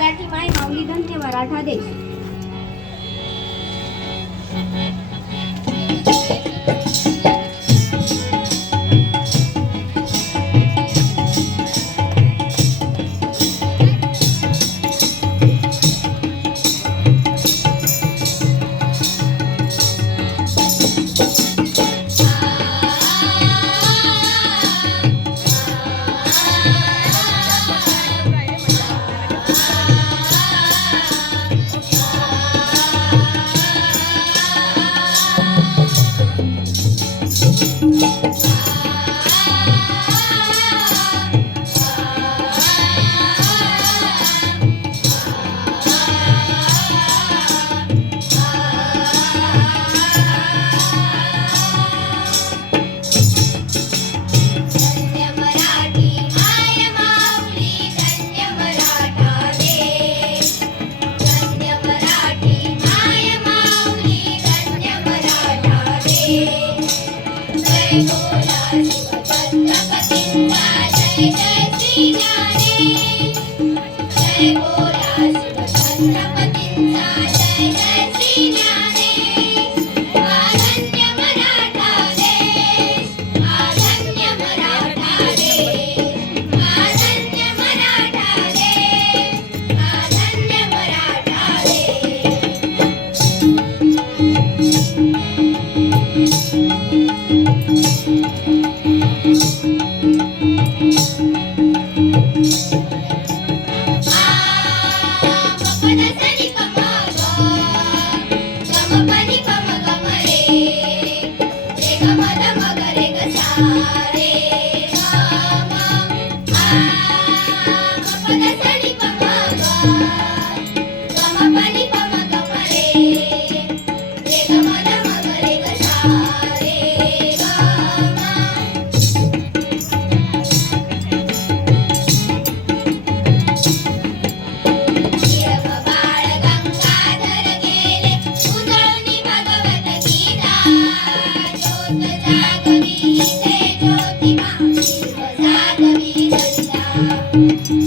मराठी माय माऊली धन्य मराठा देश Thank. Jai Jai Shri Thank you.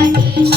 Bye.